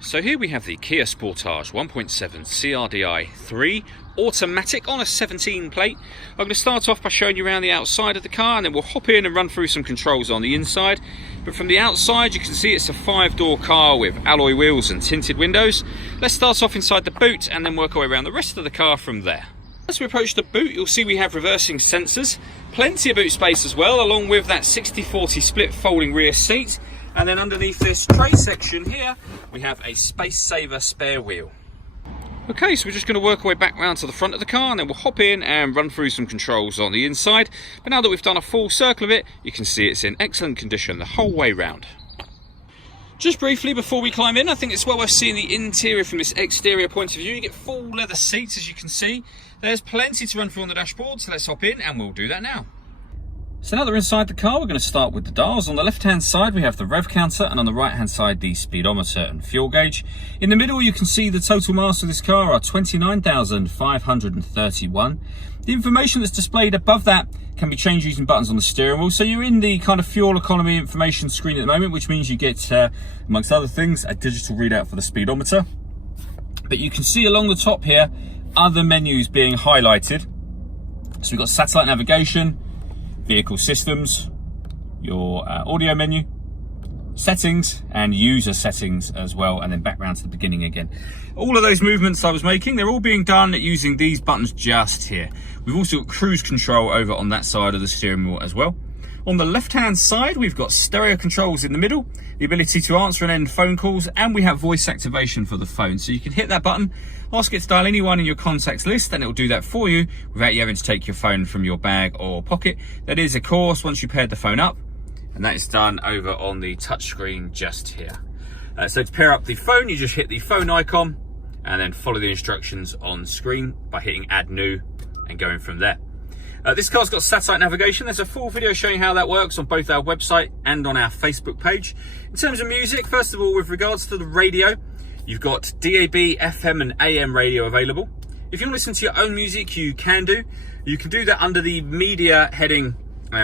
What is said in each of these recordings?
So here we have the Kia Sportage 1.7 CRDI 3 automatic on a 17 plate. I'm going to start off by showing you around the outside of the car, and then we'll hop in and run through some controls on the inside. But from the outside you can see it's a 5-door car with alloy wheels and tinted windows. Let's start off inside the boot and then work our way around the rest of the car from there. As we approach the boot, you'll see we have reversing sensors, plenty of boot space as well, along with that 60/40 split folding rear seat. And then underneath this tray section here, we have a space saver spare wheel. Okay, so we're just going to work our way back round to the front of the car, and then we'll hop in and run through some controls on the inside. But now that we've done a full circle of it, you can see it's in excellent condition the whole way round. Just briefly before we climb in, I think it's well worth seeing the interior from this exterior point of view. You get full leather seats, as you can see. There's plenty to run through on the dashboard, so let's hop in and we'll do that now. So now that we're inside the car, we're going to start with the dials. On the left hand side we have the rev counter, and on the right hand side the speedometer and fuel gauge. In the middle you can see the total miles of this car are 29,531. The information that's displayed above that can be changed using buttons on the steering wheel. So you're in the kind of fuel economy information screen at the moment, which means you get, amongst other things, a digital readout for the speedometer. But you can see along the top here other menus being highlighted. So we've got satellite navigation, vehicle systems, your audio menu, settings, and user settings as well, and then back round to the beginning again. All of those movements I was making, they're all being done using these buttons just here. We've also got cruise control over on that side of the steering wheel as well. On the left hand side we've got stereo controls in the middle, the ability to answer and end phone calls, and we have voice activation for the phone. So you can hit that button, ask it to dial anyone in your contacts list, and it'll do that for you without you having to take your phone from your bag or pocket. That is, of course, once you paired the phone up, and that is done over on the touchscreen just here. So to pair up the phone, you just hit the phone icon and then follow the instructions on screen by hitting add new and going from there. This car's got satellite navigation. There's a full video showing how that works on both our website and on our Facebook page. In terms of music, first of all, with regards to the radio, you've got DAB, FM and AM radio available. If you want to listen to your own music, you can do. You can do that under the media heading,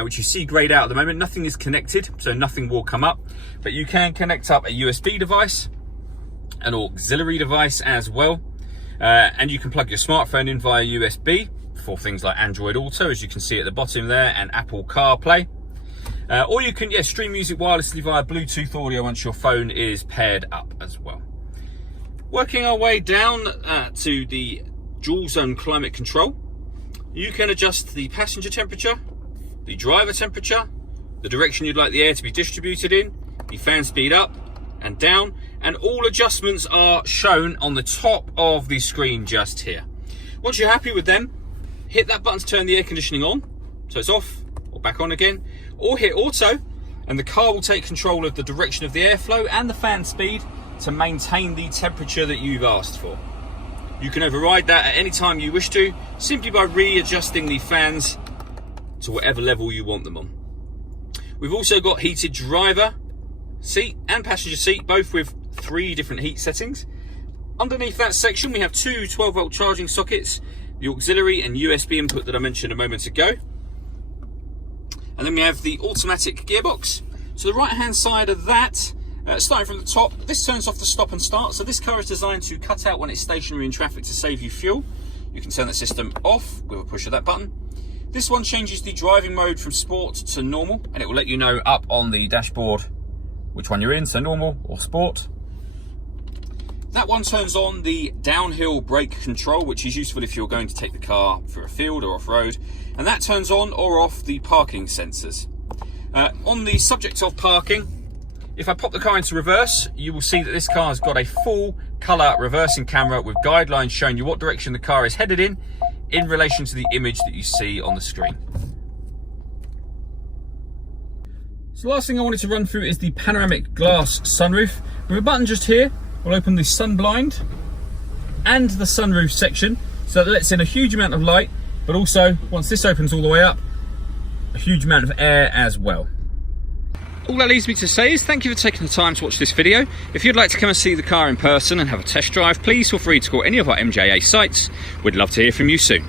which you see grayed out at the moment. Nothing is connected, so nothing will come up. But you can connect up a USB device, an auxiliary device as well. And you can plug your smartphone in via USB for things like Android Auto, as you can see at the bottom there, and Apple CarPlay. Or you can stream music wirelessly via Bluetooth audio once your phone is paired up as well. Working our way down to the dual zone climate control, you can adjust the passenger temperature, the driver temperature, the direction you'd like the air to be distributed in, the fan speed up and down, and all adjustments are shown on the top of the screen just here. Once you're happy with them, hit that button to turn the air conditioning on, so it's off or back on again, or hit auto, and the car will take control of the direction of the airflow and the fan speed to maintain the temperature that you've asked for. You can override that at any time you wish to, simply by readjusting the fans to whatever level you want them on. We've also got heated driver seat and passenger seat, both with 3 different heat settings. Underneath that section we have 2 12-volt charging sockets, the auxiliary and USB input that I mentioned a moment ago. And then we have the automatic gearbox. So the right hand side of that, starting from the top, this turns off the stop and start. So this car is designed to cut out when it's stationary in traffic to save you fuel. You can turn the system off with a push of that button. This one changes the driving mode from sport to normal, and it will let you know up on the dashboard which one you're in, so normal or sport. That one turns on the downhill brake control, which is useful if you're going to take the car through a field or off-road, and that turns on or off the parking sensors. On the subject of parking, if I pop the car into reverse, you will see that this car has got a full colour reversing camera with guidelines showing you what direction the car is headed in relation to the image that you see on the screen. So the last thing I wanted to run through is the panoramic glass sunroof. With a button just here, we'll open the sun blind and the sunroof section, so that lets in a huge amount of light, but also, once this opens all the way up, a huge amount of air as well. All that leaves me to say is thank you for taking the time to watch this video. If you'd like to come and see the car in person and have a test drive, please feel free to call any of our MJA sites. We'd love to hear from you soon.